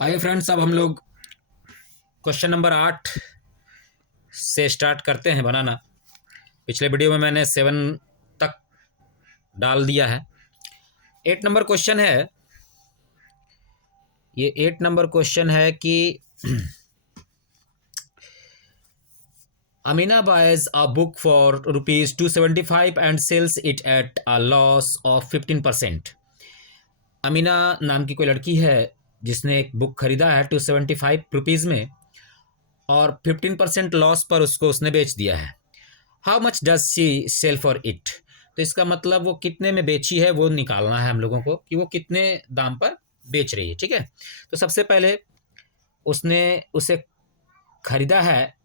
आइए फ्रेंड्स, अब हम लोग क्वेश्चन नंबर 8 से स्टार्ट करते हैं बनाना। पिछले वीडियो में मैंने 7 तक डाल दिया है। 8 नंबर क्वेश्चन है। ये 8 नंबर क्वेश्चन है कि Amina buys a book for ₹275 and sells it at a loss of 15%। Amina नाम की कोई लड़की है जिसने एक बुक खरीदा है ₹275 में और 15% लॉस पर उसको उसने बेच दिया है। How much does she sell for it. तो इसका मतलब वो कितने में बेची है वो निकालना है हम लोगों को कि वो कितने दाम पर बेच रही है। ठीक है, तो सबसे पहले उसने उसे खरीदा है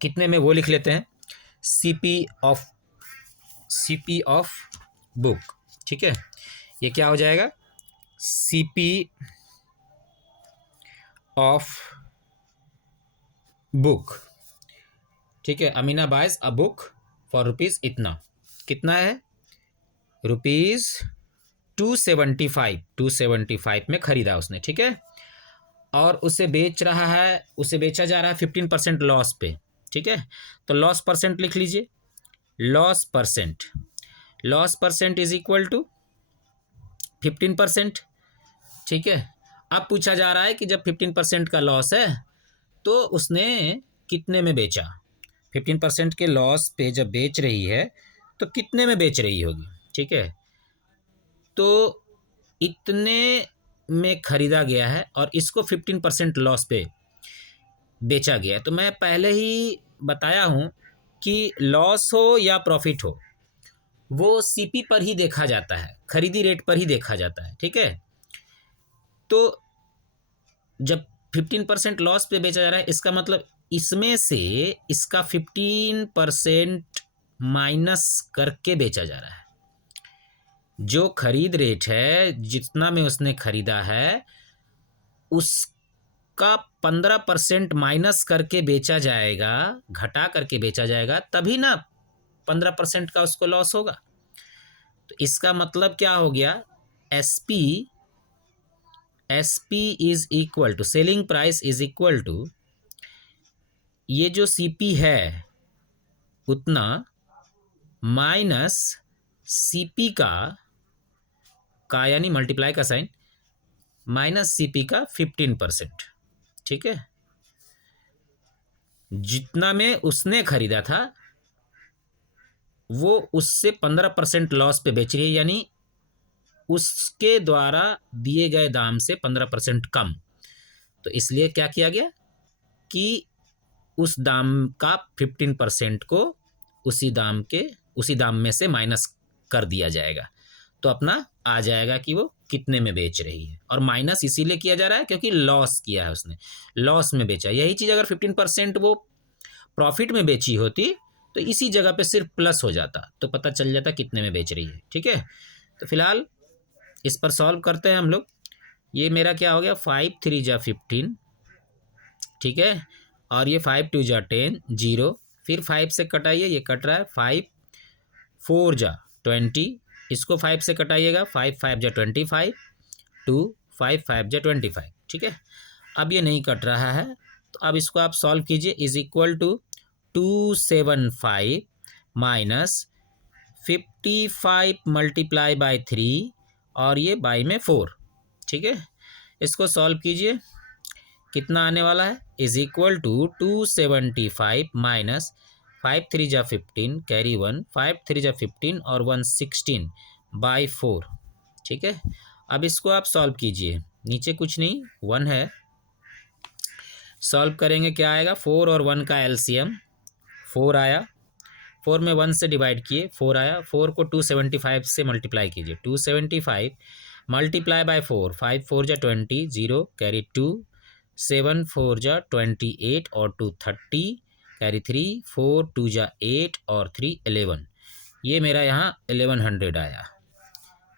कितने में वो लिख लेते हैं। CP of book. ठीक है, ये क्या हो जाएगा, सीपी ऑफ बुक। ठीक है, Amina buys a book for rupees इतना, कितना है, ₹275 में खरीदा उसने। ठीक है, और उसे बेच रहा है, उसे बेचा जा रहा है 15% लॉस पे। ठीक है, तो लॉस परसेंट लिख लीजिए। Loss percent is equal to 15%। ठीक है, अब पूछा जा रहा है कि जब 15% का लॉस है तो उसने कितने में बेचा। 15% के लॉस पे जब बेच रही है तो कितने में बेच रही होगी। ठीक है, तो इतने में खरीदा गया है और इसको 15% लॉस पे बेचा गया है। तो मैं पहले ही बताया हूँ कि लॉस हो या प्रॉफिट हो वो सीपी पर ही देखा जाता है, खरीदी रेट पर ही देखा जाता है। ठीक है, तो जब 15% लॉस पे बेचा जा रहा है इसका मतलब इसमें से इसका 15% माइनस करके बेचा जा रहा है। जो खरीद रेट है, जितना में उसने खरीदा है उसका 15% माइनस करके बेचा जाएगा, घटा करके बेचा जाएगा, तभी ना 15% का उसको लॉस होगा। तो इसका मतलब क्या हो गया, SP is equal to selling price is equal to ये जो सीपी है उतना माइनस सीपी का यानी मल्टीप्लाई का साइन माइनस सीपी का 15%। ठीक है, जितना में उसने खरीदा था वो उससे 15% लॉस पे बेच रही है, यानी उसके द्वारा दिए गए दाम से 15% कम। तो इसलिए क्या किया गया कि उस दाम का 15% को उसी दाम में से माइनस कर दिया जाएगा। तो अपना आ जाएगा कि वो कितने में बेच रही है। और माइनस इसीलिए किया जा रहा है क्योंकि लॉस किया है उसने, लॉस में बेचा। यही चीज़ अगर 15% वो प्रॉफिट में बेची होती तो इसी जगह पे सिर्फ प्लस हो जाता, तो पता चल जाता कितने में बेच रही है। ठीक है, तो फिलहाल इस पर सॉल्व करते हैं हम लोग। ये मेरा क्या हो गया, 5 3 जा 15। ठीक है, और ये 5 2 जा 10, 0। फिर 5 से कटाइए, ये कट रहा है, 5 4 जा 20, इसको 5 से कटाइएगा, 5 5 जा 25, 2 5 5 जा 25। ठीक है, अब ये नहीं कट रहा है तो अब इसको आप सॉल्व कीजिए। Is equal to 275 minus 55 multiply by 3 और ये बाई में 4। ठीक है, इसको सॉल्व कीजिए, कितना आने वाला है, इज इक्वल टू 275 माइनस 5 3 जा 15 कैरी 1, 5 3 जा 15 और 1 16 बाई 4। ठीक है, अब इसको आप सॉल्व कीजिए, नीचे कुछ नहीं 1 है, सॉल्व करेंगे क्या आएगा, 4 और 1 का एलसीएम 4 आया, 4 में 1 से डिवाइड किए 4 आया, 4 को 275 से मल्टीप्लाई कीजिए, 275 मल्टीप्लाई बाय 4, 5 4 जा 20, 0 कैरी 2, 7 4 जा 28 और 2 30 कैरी 3, 4 2 जा 8 और 3 11। ये मेरा यहाँ 1100 आया।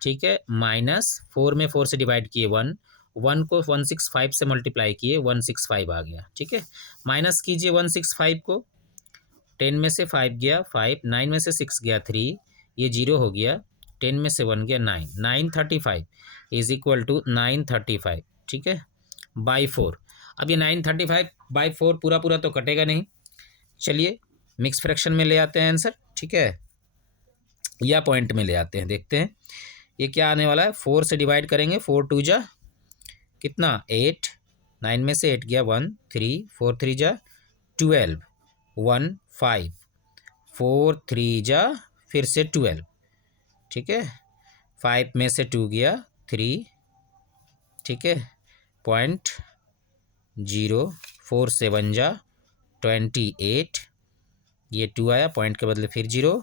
ठीक है, माइनस 4 में 4 से डिवाइड किए 1, 1 को 165 से मल्टीप्लाई किए 165 आ गया। ठीक है, माइनस कीजिए 165 को, 10 में से 5 गया 5, 9 में से 6 गया 3, ये 0 हो गया, 10 में से 1 गया 9, 935 इज इक्वल टू 935। ठीक है, बाई 4। अब ये 935/4 पूरा पूरा तो कटेगा नहीं, चलिए मिक्स फ्रैक्शन में ले आते हैं आंसर, ठीक है, या पॉइंट में ले आते हैं, देखते हैं ये क्या आने वाला है। 4 से डिवाइड करेंगे, 4 2 जा कितना 8, 9 में से 8 गया 1 3, 4 3 जा 12, 1 5, 4 3 जा फिर से 12, ठीक है, 5 में से 2 गया 3, ठीक है, 0.0, 4 7 जा 28, ये 2 आया, पॉइंट के बदले फिर 0,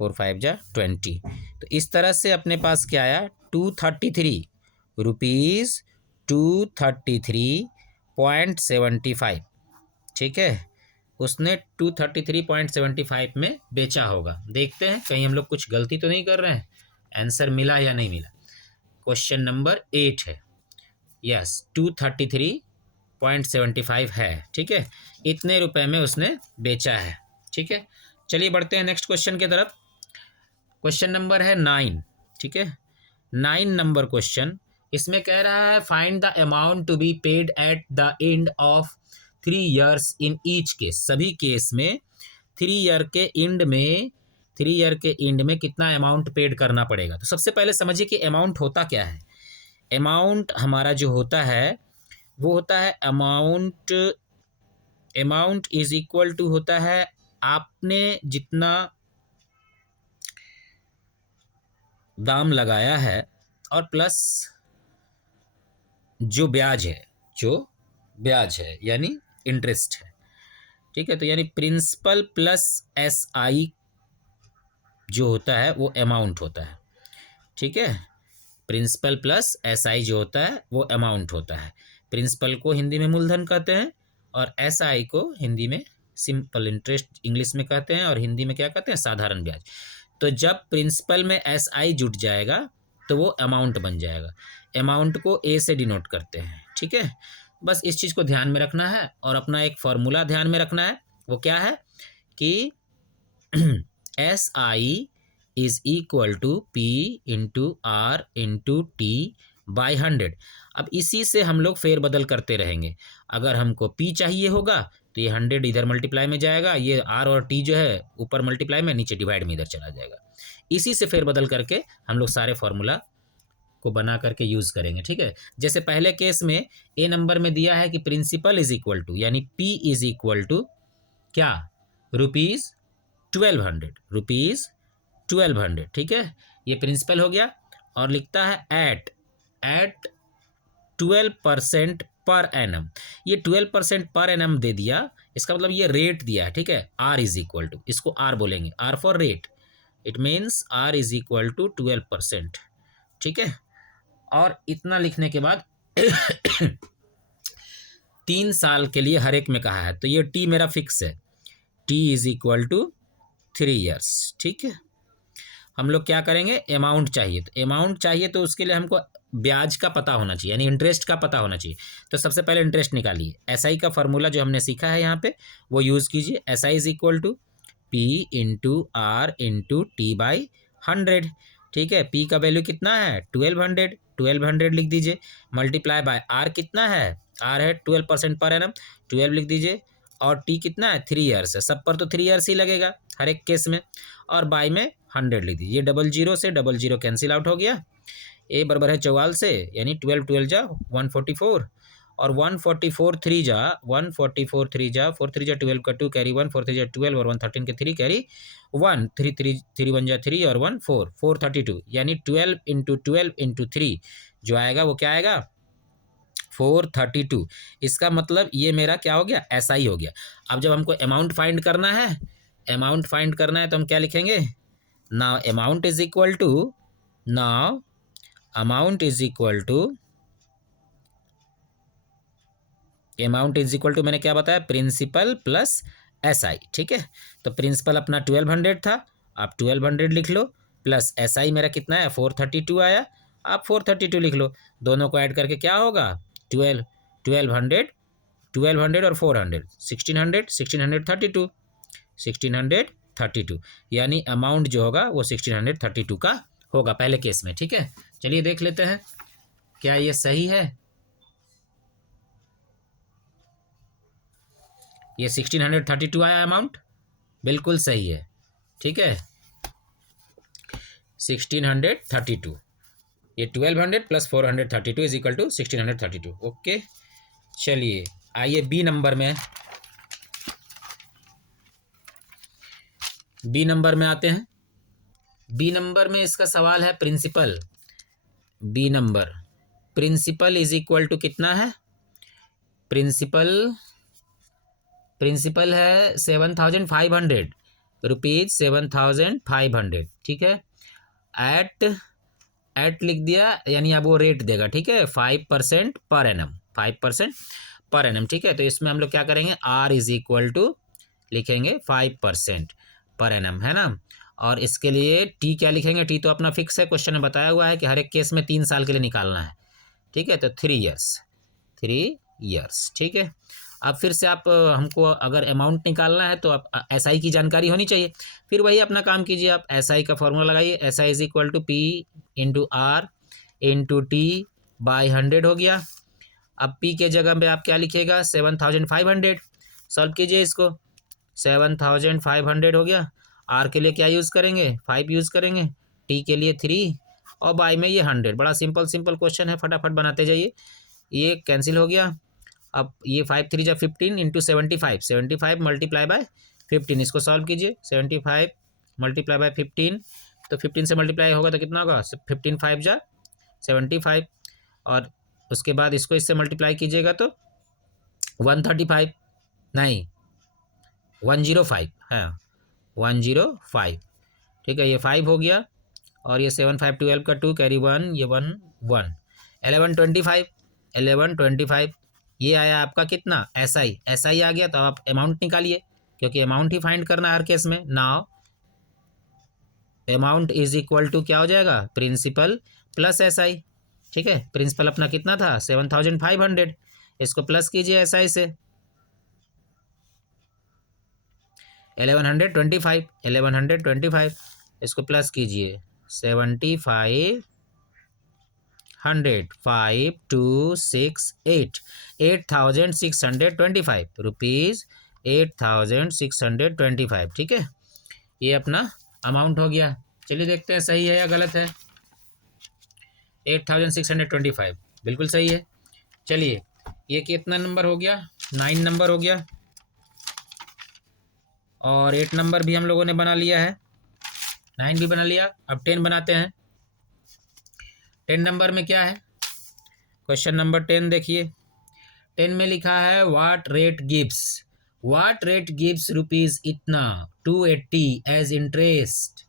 4 5 जा 20। तो इस तरह से अपने पास क्या आया 233 रुपीज़ 233.75, ठीक है, उसने 233.75 में बेचा होगा। देखते हैं कहीं हम लोग कुछ गलती तो नहीं कर रहे हैं, आंसर मिला या नहीं मिला। क्वेश्चन नंबर 8 है, यस 233.75 है, ठीक है, इतने रुपए में उसने बेचा है, ठीक है। चलिए बढ़ते हैं नेक्स्ट क्वेश्चन की तरफ। क्वेश्चन नंबर है 9, ठीक है, 9 नंबर क्वेश्चन। इसमें कह रहा है find the amount to be paid at the end of 3 years in each case. सभी केस में 3 ईयर के एंड में कितना अमाउंट पेड करना पड़ेगा। तो सबसे पहले समझिए कि अमाउंट होता क्या है। अमाउंट हमारा जो होता है वो होता है अमाउंट इज इक्वल टू होता है आपने जितना दाम लगाया है और प्लस जो ब्याज है यानी इंटरेस्ट है, ठीक है। तो यानी प्रिंसिपल प्लस SI जो होता है वो अमाउंट होता है, ठीक है, प्रिंसिपल प्लस SI जो होता है वो अमाउंट होता है। प्रिंसिपल को हिंदी में मूलधन कहते हैं और SI को हिंदी में सिंपल इंटरेस्ट इंग्लिश में कहते हैं और हिंदी में क्या कहते हैं, साधारण ब्याज। तो जब प्रिंसिपल में SI जुट जाएगा तो वो अमाउंट बन जाएगा। अमाउंट को A से डिनोट करते हैं, ठीक है। बस इस चीज़ को ध्यान में रखना है और अपना एक फॉर्मूला ध्यान में रखना है, वो क्या है कि SI is equal to P into R into T by 100। अब इसी से हम लोग फेरबदल करते रहेंगे। अगर हमको P चाहिए होगा तो ये 100 इधर मल्टीप्लाई में जाएगा, ये R और T जो है ऊपर मल्टीप्लाई में, नीचे डिवाइड में इधर चला जाएगा। इसी से फेरबदल करके हम लोग सारे फॉर्मूला को बना करके यूज़ करेंगे, ठीक है। जैसे पहले केस में A नंबर में दिया है कि प्रिंसिपल इज इक्वल टू यानी P इज इक्वल टू क्या ₹1200, ठीक है, ये प्रिंसिपल हो गया। और लिखता है एट 12% पर एनम। ये 12% पर एनम दे दिया, इसका मतलब ये रेट दिया है, ठीक है। R इज इक्वल टू, इसको R बोलेंगे, R for rate, it means R is equal to 12%, ठीक है। और इतना लिखने के बाद 3 साल के लिए हर एक में कहा है, तो ये T मेरा फिक्स है, T is equal to 3 years, ठीक है। हम लोग क्या करेंगे, अमाउंट चाहिए, तो अमाउंट चाहिए तो उसके लिए हमको ब्याज का पता होना चाहिए यानी इंटरेस्ट का पता होना चाहिए। तो सबसे पहले इंटरेस्ट निकालिए। SI का फार्मूला जो हमने सीखा है यहाँ पे वो यूज़ कीजिए। SI is equal to P into R into T by 100, ठीक है। P का वैल्यू कितना है 1200 लिख दीजिए, मल्टीप्लाई बाय R कितना है, R है 12% पर एनम, 12 लिख दीजिए, और T कितना है 3 years है, सब पर तो 3 years ही लगेगा हर एक केस में, और बाय में 100 लिख दीजिए। 00 से 00 कैंसिल आउट हो गया, A बराबर है 44 से यानी 12 जा 144, और 144 3 जा 4 3 जा 12 का 2 कैरी 1, 4 3 जा 12 और 1 13 के 3 कैरी 1, 3 3 3 1 जा 3 और 1 4, 432 यानी 12 इंटू 3 जो आएगा वो क्या आएगा 432। इसका मतलब ये मेरा क्या हो गया, SI हो गया। अब जब हमको अमाउंट फाइंड करना है तो हम क्या लिखेंगे, now amount is equal to मैंने क्या बताया, प्रिंसिपल प्लस SI, ठीक है। तो प्रिंसिपल अपना 1200 था, आप 1200 लिख लो, प्लस SI मेरा कितना है 432 आया, आप 432 लिख लो। दोनों को ऐड करके क्या होगा 1200 और 400 1632 यानी अमाउंट जो होगा वो 1632 का होगा पहले केस में, ठीक है। चलिए देख लेते हैं क्या ये सही है। ये 1632 आया अमाउंट, बिल्कुल सही है। ठीक है, 1632, ये 1200 plus 432 is equal to 1632। Okay, चलिए आइए बी नंबर में, बी नंबर में आते हैं। बी नंबर में इसका सवाल है principal. B number, principal is equal to कितना है? प्रिंसिपल, प्रिंसिपल है 7500 रुपीज, 7500। ठीक है, एट लिख दिया, यानी अब वो रेट देगा। ठीक है, 5% पर एनम, 5% पर एनम। ठीक है, तो इसमें हम लोग क्या करेंगे, आर इज इक्वल टू लिखेंगे 5% पर एनम, है ना। और इसके लिए टी क्या लिखेंगे? टी तो अपना फिक्स है, क्वेश्चन में बताया हुआ है कि हर एक केस में 3 साल के लिए निकालना है। ठीक है, तो 3 ईयर्स, 3 ईयर्स। ठीक है, अब फिर से आप हमको अगर अमाउंट निकालना है तो आप एस आई की जानकारी होनी चाहिए। फिर वही अपना काम कीजिए, आप एस आई का फॉर्मूला लगाइए। S I is equal to P into R into T by 100 हो गया। अब पी के जगह पे आप क्या लिखिएगा? 7500। सॉल्व कीजिए इसको, 7500 हो गया। आर के लिए क्या यूज़ करेंगे? 5 यूज़ करेंगे। टी के लिए 3 और बाई में ये 100। बड़ा सिंपल सिंपल क्वेश्चन है, फटाफट बनाते जाइए। ये कैंसिल हो गया। अब ये 5 3 जा 15 इंटू 75, 75 मल्टीप्लाई बाय 15, इसको सॉल्व कीजिए। 75 मल्टीप्लाई बाय 15, तो 15 से मल्टीप्लाई होगा तो कितना होगा? 15 5 जा 75, और उसके बाद इसको इससे मल्टीप्लाई कीजिएगा तो 135, नहीं 105, हाँ 105। ठीक है, ये 5 हो गया, और ये 7 5 12 का 2 कैरी 1, ये 1 1, 1125, 1125। ये आया आपका कितना? एस आई, एस आई आ गया। तो आप अमाउंट निकालिए, क्योंकि अमाउंट ही फाइंड करना है हर केस में। Now amount is equal to क्या हो जाएगा? Principal plus S I. ठीक है, प्रिंसिपल अपना कितना था? 7500, इसको प्लस कीजिए एस आई से 1125, 1125 इसको प्लस कीजिए 7500, 5 2 6 8, 8625 रुपीज़, 8625। ठीक है, ये अपना अमाउंट हो गया। चलिए देखते हैं सही है या गलत है। 8625 बिल्कुल सही है। चलिए, ये कितना नंबर हो गया? 9 नंबर हो गया, और 8 नंबर भी हम लोगों ने बना लिया है, 9 भी बना लिया। अब 10 बनाते हैं। 10 नंबर में क्या है? क्वेश्चन नंबर 10 देखिए। 10 में लिखा है what rate gives, what rate gives rupees इतना 280 as interest,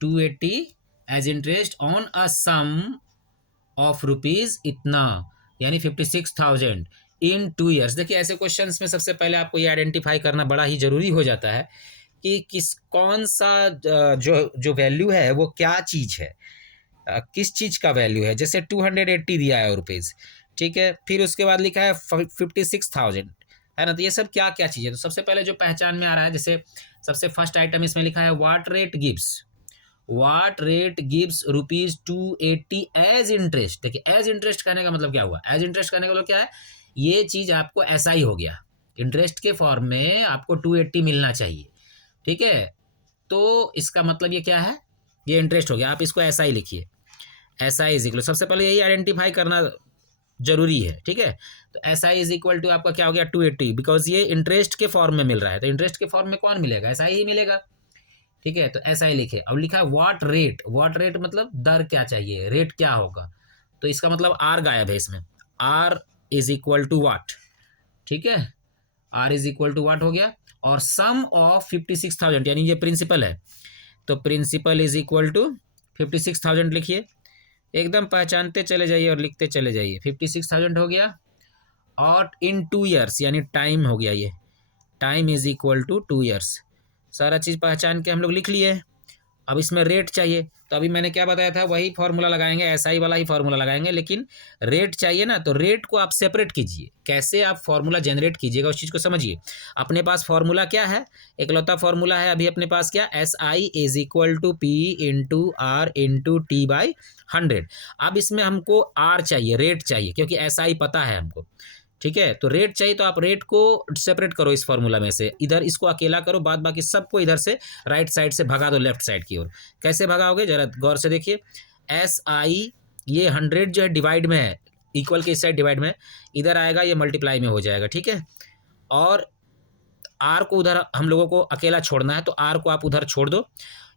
280 as interest on a sum of rupees इतना, यानी 56,000 इन 2 ईयर्स। देखिए, ऐसे क्वेश्चंस में सबसे पहले आपको ये आइडेंटिफाई करना बड़ा ही ज़रूरी हो जाता है कि कौन सा जो वैल्यू है वो क्या चीज़ है, किस चीज़ का वैल्यू है। जैसे 280 दिया है रुपीज़, ठीक है, फिर उसके बाद लिखा है 56,000, है ना। तो ये सब क्या क्या चीज़ है? तो सबसे पहले जो पहचान में आ रहा है, जैसे सबसे फर्स्ट आइटम इसमें लिखा है what rate gives, what rate gives rupees 280 as interest. देखिए, एज इंटरेस्ट कहने का मतलब क्या हुआ? एज इंटरेस्ट कहने का मतलब क्या है? ये चीज़ आपको ऐसा ही हो गया, इंटरेस्ट के फॉर्म में आपको 280 मिलना चाहिए। ठीक है, तो इसका मतलब ये क्या है? ये इंटरेस्ट हो गया। आप इसको ऐसा ही लिखिए, ऐसा इज इक्वल, सबसे पहले यही आइडेंटिफाई करना जरूरी है। ठीक है, तो S I is equal to आपका क्या हो गया? 280, बिकॉज ये इंटरेस्ट के फॉर्म में मिल रहा है। तो इंटरेस्ट के फॉर्म में कौन मिलेगा? एस आई ही मिलेगा। ठीक है, तो ऐसा ही लिखे। अब लिखा है व्हाट रेट, व्हाट रेट मतलब दर क्या चाहिए, रेट क्या होगा। तो इसका मतलब आर गायब है इसमें, आर इज इक्वल टू वाट। ठीक है, आर इज इक्वल टू वाट हो गया, और सम ऑफ 56,000, यानी ये प्रिंसिपल है, तो प्रिंसिपल इज इक्वल टू 56,000 लिखिए। एकदम पहचानते चले जाइए और लिखते चले जाइए। 56,000 हो गया, और इन 2 ईयर्स, यानी टाइम हो गया, ये time is equal to 2 years. सारा चीज़ पहचान के हम लोग लिख लिए। अब इसमें रेट चाहिए, तो अभी मैंने क्या बताया था, वही फार्मूला लगाएंगे, एसआई वाला ही फार्मूला लगाएंगे, लेकिन रेट चाहिए ना, तो रेट को आप सेपरेट कीजिए। कैसे आप फार्मूला जनरेट कीजिएगा उस चीज़ को समझिए। अपने पास फार्मूला क्या है? एकलौता फार्मूला है अभी अपने पास, क्या? S I is equal to P into R into T by 100। अब इसमें हमको आर चाहिए, रेट चाहिए, क्योंकि एस आई पता है हमको। ठीक है। तो रेट चाहिए तो आप रेट को सेपरेट करो इस फॉर्मूला में से, इधर इसको अकेला करो, बाद बाकी सबको इधर से राइट साइड से भगा दो लेफ्ट साइड की ओर। कैसे भगाओगे जरा गौर से देखिए। SI ये 100 जो है डिवाइड में है, इक्वल के इस साइड डिवाइड में है, इधर आएगा ये मल्टीप्लाई में हो जाएगा, ठीक है। और R को उधर हम लोगों को अकेला छोड़ना है, तो R को आप उधर छोड़ दो।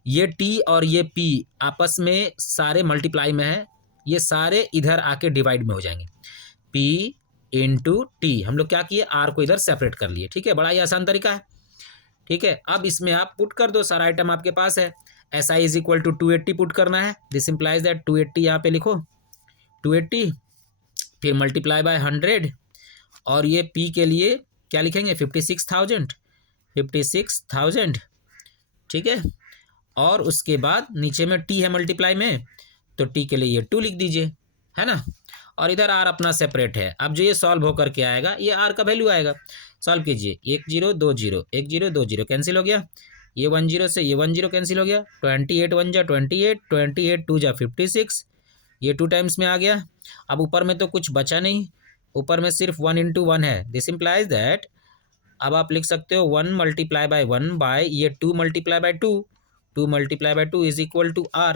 ये T और ये P आपस में सारे मल्टीप्लाई में है, ये सारे इधर आके डिवाइड में हो जाएंगे। P इंटू टी, हम लोग क्या किए, R को इधर सेपरेट कर लिए, ठीक है। बड़ा ही आसान तरीका है, ठीक है। अब इसमें आप पुट कर दो, सारा आइटम आपके पास है। SI is equal to 280 put करना है, दिस इंप्लाइज दैट 280 यहाँ पे लिखो 280, फिर मल्टीप्लाई बाय 100, और ये P के लिए क्या लिखेंगे 56,000, ठीक है। और उसके बाद नीचे में T है मल्टीप्लाई में, तो T के लिए ये 2 लिख दीजिए, है ना। और इधर R अपना सेपरेट है। अब जो ये सॉल्व होकर के आएगा ये R का वैल्यू आएगा। सॉल्व कीजिए, 1 0 2 0 1 0 2 0 कैंसिल हो गया, ये 1 0 से ये 1 0 कैंसिल हो गया, 28 1 जा 28, 28 2 जा 56, ये 2 टाइम्स में आ गया। अब ऊपर में तो कुछ बचा नहीं, ऊपर में सिर्फ 1 इंटू 1 है, दिस इम्प्लाइज दैट अब आप लिख सकते हो 1 मल्टीप्लाई बाय 1 बाय ये 2 multiply by 2, 2 multiply by 2 is equal to R,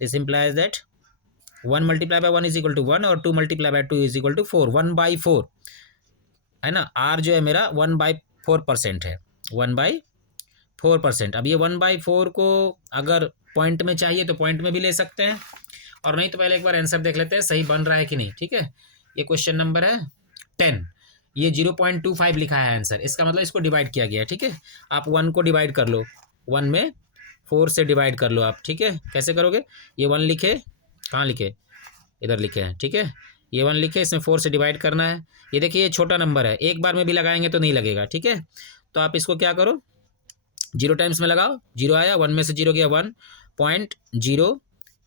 this implies that 1 multiply by 1 is equal to 1 और 2 multiply by 2 is equal to 4, 1/4 है ना। R जो है मेरा 1/4% है, 1/4%। अब ये 1/4 को अगर पॉइंट में चाहिए तो पॉइंट में भी ले सकते हैं, और नहीं तो पहले एक बार आंसर देख लेते हैं सही बन रहा है कि नहीं, ठीक है। ये क्वेश्चन नंबर है 10, ये 0.25 लिखा है आंसर, इसका मतलब इसको डिवाइड किया गया है, ठीक है। आप 1 को डिवाइड कर लो, 1 में 4 से डिवाइड कर लो आप, ठीक है। कैसे करोगे, ये 1 लिखे, कहाँ लिखे, इधर लिखे हैं, ठीक है। ये 1 लिखे, इसमें 4 से डिवाइड करना है। ये देखिए ये छोटा नंबर है, एक बार में भी लगाएंगे तो नहीं लगेगा, ठीक है। तो आप इसको क्या करो, 0 टाइम्स में लगाओ, 0 आया, 1 में से 0 गया 1.0,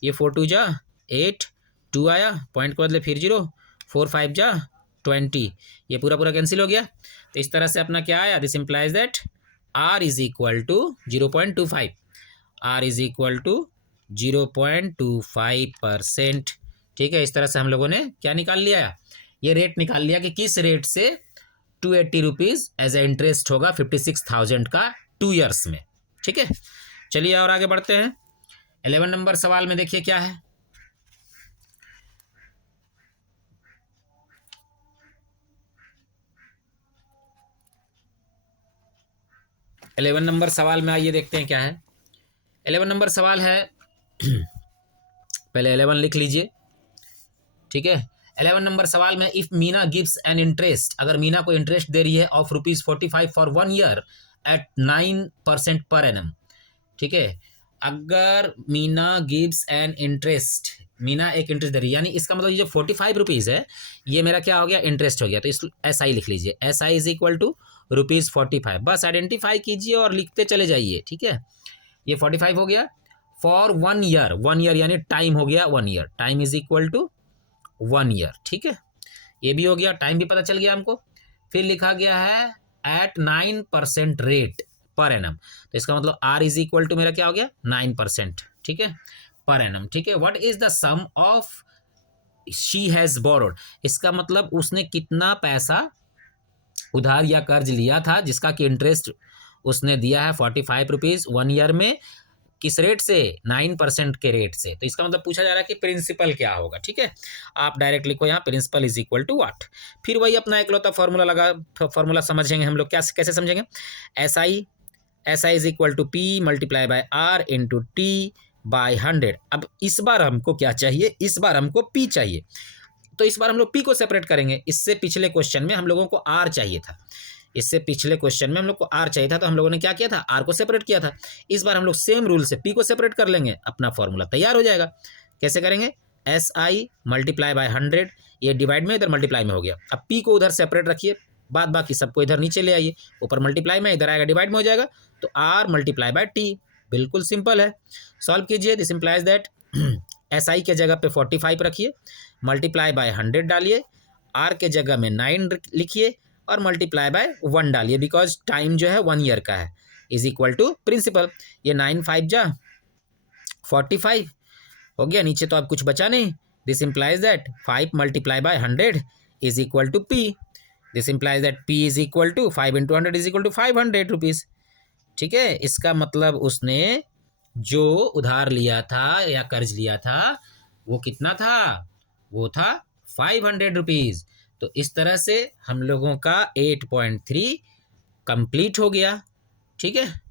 ये 4 2 जा 8, 2 आया, पॉइंट के बदले फिर 0, 4 5 जा 20, ये पूरा पूरा कैंसिल हो गया। तो इस तरह से अपना क्या आया, this implies that R is equal to 0.25, R is equal to 0.25%, ठीक है। इस तरह से हम लोगों ने क्या निकाल लिया, ये रेट निकाल लिया कि किस रेट से 280 रुपीज़ एज ए इंटरेस्ट होगा 56,000 का 2 ईयर्स में, ठीक है। चलिए और आगे बढ़ते हैं। 11 नंबर सवाल में देखिए क्या है। इलेवन नंबर सवाल में आइए देखते हैं क्या है। 11 नंबर सवाल है पहले 11 लिख लीजिए, ठीक है। 11 नंबर सवाल में if Meena gives an interest, अगर मीना को इंटरेस्ट दे रही है ऑफ ₹45 फॉर 1 ईयर एट 9% पर एनम, ठीक है। अगर Meena gives an interest, Meena एक इंटरेस्ट दे रही है, यानी इसका मतलब ये जो 45 रुपीज़ है ये मेरा क्या हो गया, इंटरेस्ट हो गया। तो इस SI लिख लीजिए, SI इज इक्वल टू ₹45, बस आइडेंटिफाई कीजिए और लिखते चले जाइए, ठीक है। ये 45 हो गया फॉर 1 ईयर, 1 ईयर यानी टाइम हो गया 1 year, time is equal to 1 year, ठीक है। ये भी हो गया, टाइम भी पता चल गया हमको। फिर लिखा गया है एट 9% रेट पर एनम, तो इसका मतलब R इज इक्वल टू मेरा क्या हो गया 9%, ठीक है, पर एनम, ठीक है। What is the sum of she has borrowed, इसका मतलब उसने कितना पैसा उधार या कर्ज लिया था जिसका कि इंटरेस्ट उसने दिया है 45 रुपीज़ 1 ईयर में, किस रेट से, 9% के रेट से। तो इसका मतलब पूछा जा रहा है कि प्रिंसिपल क्या होगा, ठीक है। आप डायरेक्ट लिखो यहाँ principal is equal to what, फिर वही अपना इकलौता फॉर्मूला समझेंगे हम लोग। क्या कैसे समझेंगे, SI is equal to P multiply by R into T by 100। अब इस बार हमको क्या चाहिए, इस बार हमको P चाहिए, तो इस बार हम लोग P को सेपरेट करेंगे। इससे पिछले क्वेश्चन में हम लोगों को R चाहिए था, इससे पिछले क्वेश्चन में हम लोग को R चाहिए था, तो हम लोगों ने क्या किया था, R को सेपरेट किया था। इस बार हम लोग सेम रूल से P को सेपरेट कर लेंगे, अपना फॉर्मूला तैयार हो जाएगा। कैसे करेंगे, SI मल्टीप्लाई बाय 100, ये डिवाइड में इधर मल्टीप्लाई में हो गया। अब P को उधर सेपरेट रखिए, बाद बाकी सबको इधर नीचे ले आइए, ऊपर मल्टीप्लाई में, इधर आएगा डिवाइड में हो जाएगा, तो R मल्टीप्लाई बाय T, बिल्कुल सिंपल है। सॉल्व कीजिए, दिस इंप्लाइज दैट SI के जगह पे 45 रखिए, मल्टीप्लाई बाय 100 डालिए, R के जगह में 9 लिखिए और मल्टीप्लाई बाय 1 डालिए, बिकॉज टाइम जो है 1 ईयर का है, इज इक्वल टू प्रिंसिपल। ये 9 5 जा 45 हो गया, नीचे तो अब कुछ बचा नहीं, this implies that 5 multiply by 100 is equal to P, this implies that P is equal to 5 into 100 is equal to 500 rupees. ठीक है, इसका मतलब उसने जो उधार लिया था या कर्ज लिया था वो कितना था, वो था 500 रुपीज़। तो इस तरह से हम लोगों का 8.3 कंप्लीट हो गया। ठीक है,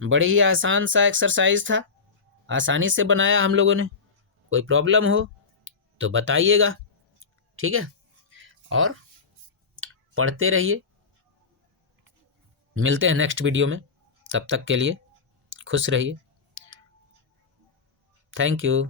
बड़े ही आसान सा एक्सरसाइज था, आसानी से बनाया हम लोगों ने। कोई प्रॉब्लम हो तो बताइएगा। ठीक है, और पढ़ते रहिए। मिलते हैं नेक्स्ट वीडियो में, तब तक के लिए खुश रहिए। Thank you.